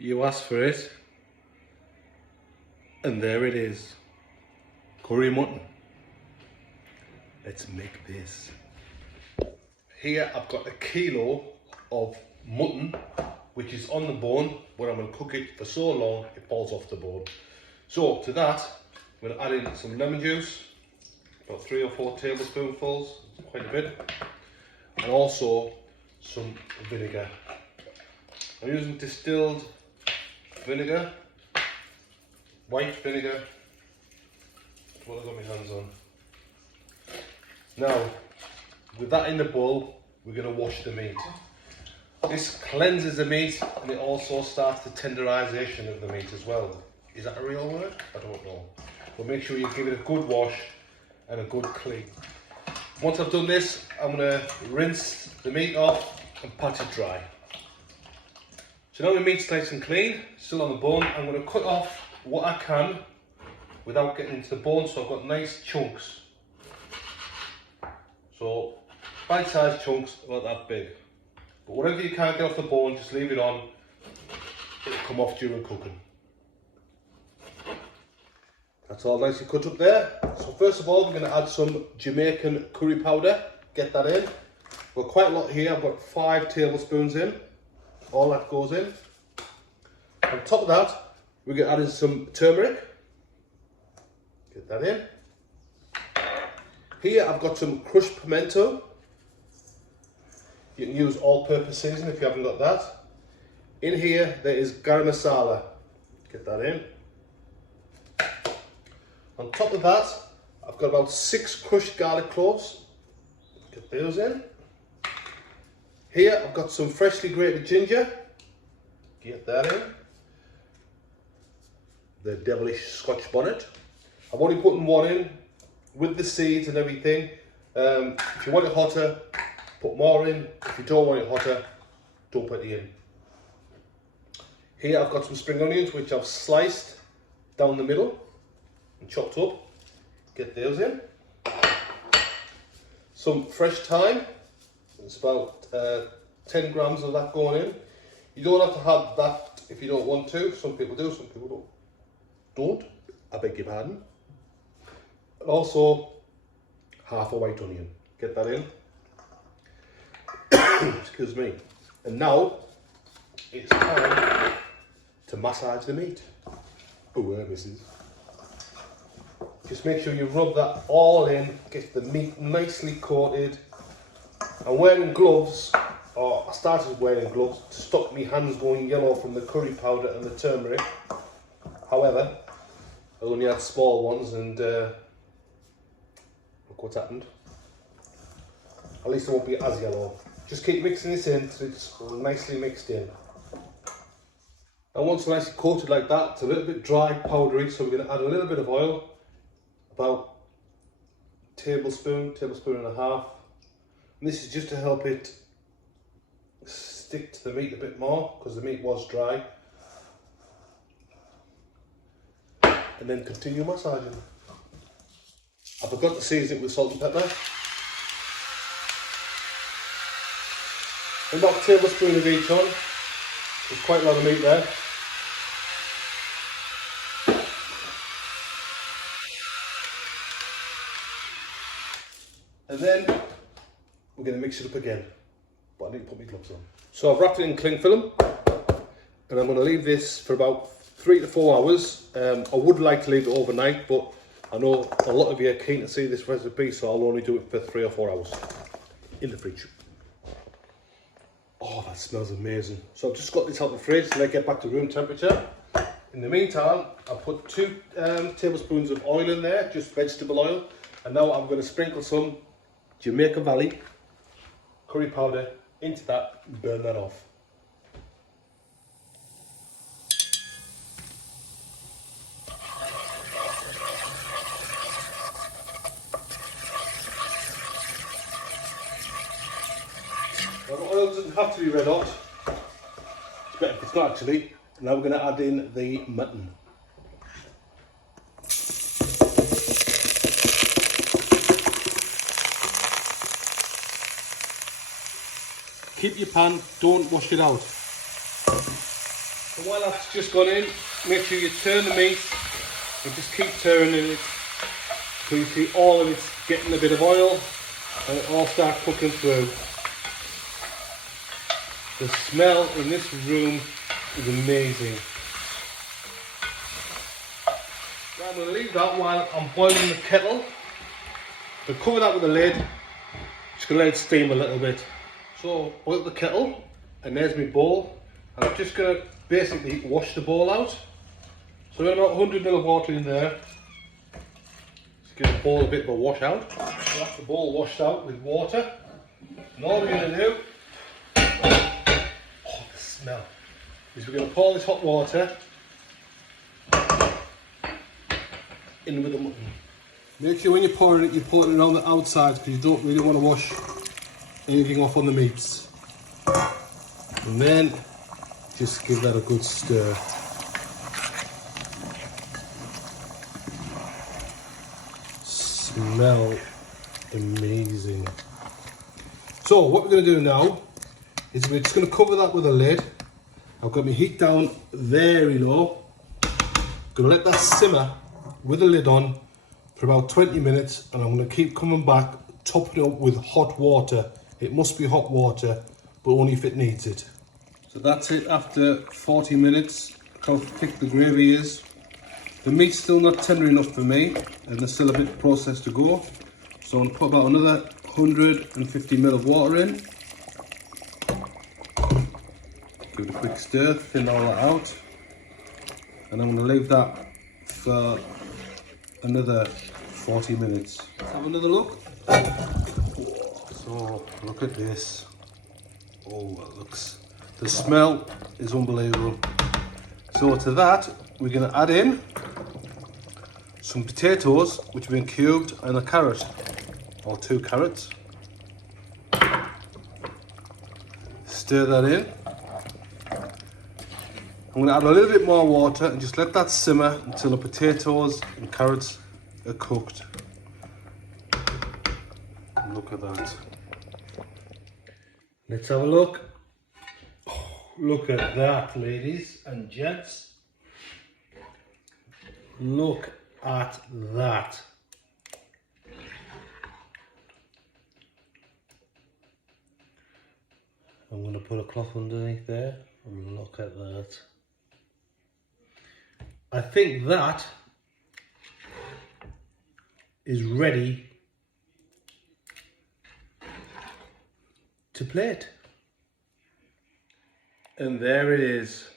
You asked for it, and there it is. Curry mutton. Let's make this. Here I've got a kilo of mutton, which is on the bone, but I'm going to cook it for so long it falls off the bone. So to that, I'm going to add in some lemon juice, about 3 or 4 tablespoonfuls, quite a bit, and also some vinegar. I'm using distilled vinegar, white vinegar. That's what I've got my hands on. Now, with that in the bowl, we're going to wash the meat. This cleanses the meat, and it also starts the tenderization of the meat as well. Is that a real word? I don't know. But make sure you give it a good wash and a good clean. Once I've done this, I'm going to rinse the meat off and pat it dry. So now the meat's nice and clean, still on the bone. I'm going to cut off what I can without getting into the bone, so I've got nice chunks. So bite-sized chunks about that big. But whatever you can't get off the bone, just leave it on. It'll come off during cooking. That's all nicely cut up there. So first of all, we're going to add some Jamaican curry powder. Get that in. We've got quite a lot here. I've got 5 tablespoons in. All that goes in. On top of that, we're going to add in some turmeric. Get that in. Here I've got some crushed pimento. You can use all-purpose seasoning if you haven't got that. In here there is Garam Masala. Get that in. On top of that, I've got about 6 crushed garlic cloves. Get those in. Here I've got some freshly grated ginger. Get that in. The devilish Scotch Bonnet. I've only put one in with the seeds and everything. If you want it hotter, put more in. If you don't want it hotter, don't put it in. Here I've got some spring onions which I've sliced down the middle and chopped up. Get those in. Some fresh thyme. It's about 10 grams of that going in. You don't have to have that if you don't want to. Some people do, some people don't. I beg your pardon. And also half a white onion. Get that in. Excuse me. And now it's time to massage the meat. Oh, Mrs. Just make sure you rub that all in, get the meat nicely coated. I'm wearing gloves, or I started wearing gloves to stop my hands going yellow from the curry powder and the turmeric. However, I only had small ones, and look what's happened. At least it won't be as yellow. Just keep mixing this in so it's nicely mixed in. And once it's nicely coated like that, it's a little bit dry, powdery, so we're going to add a little bit of oil, about tablespoon and a half. And this is just to help it stick to the meat a bit more, because the meat was dry. And then continue massaging. I forgot to season it with salt and pepper. About a tablespoon of each on. There's quite a lot of meat there. And then we're going to mix it up again. But I need to put my gloves on. So I've wrapped it in cling film, and I'm going to leave this for about 3 to 4 hours. I would like to leave it overnight, but I know a lot of you are keen to see this recipe, so I'll only do it for 3 or 4 hours in the fridge. Oh, that smells amazing. So I've just got this out of the fridge till I get back to room temperature. In the meantime, I put 2 tablespoons of oil in there, just vegetable oil. And now I'm going to sprinkle some Jamaica Valley curry powder into that and burn that off. Now the oil doesn't have to be red hot. It's better if it's not actually. Now we're going to add in the mutton. Keep your pan, don't wash it out. So while that's just gone in, make sure you turn the meat and just keep turning it so you see all of it's getting a bit of oil and it all start cooking through. The smell in this room is amazing. Right, I'm going to leave that while I'm boiling the kettle. So cover that with a lid, just going to let it steam a little bit. So boil the kettle, and there's my bowl, and I'm just going to basically wash the bowl out. So I've got about 100 ml of water in there. Just give the bowl a bit of a wash out. So that's the bowl washed out with water. And all we're going to do, oh the smell, is we're going to pour this hot water in with the mutton. Make sure when you're pouring it, you're pouring it on the outside because you don't really want to wash anything off on the meats. And then just give that a good stir. Smell amazing. So what we're going to do now is we're just going to cover that with a lid. I've got my heat down very low. Going to let that simmer with the lid on for about 20 minutes, and I'm going to keep coming back, topping it up with hot water. It must be hot water, but only if it needs it. So that's it after 40 minutes. Look how thick the gravy is. The meat's still not tender enough for me, and there's still a bit of process to go. So I'm going to put about another 150 ml of water in. Give it a quick stir, thin all that out. And I'm going to leave that for another 40 minutes. Let's have another look. So look at this. Oh, it looks, the smell is unbelievable. So to that we're going to add in some potatoes which have been cubed and a carrot, or 2 carrots. Stir that in. I'm going to add a little bit more water and just let that simmer until the potatoes and carrots are cooked. Look at that. Let's have a look. Oh, look at that, ladies and gents. Look at that. I'm going to put a cloth underneath there. Look at that. I think that is ready to plate. And there it is.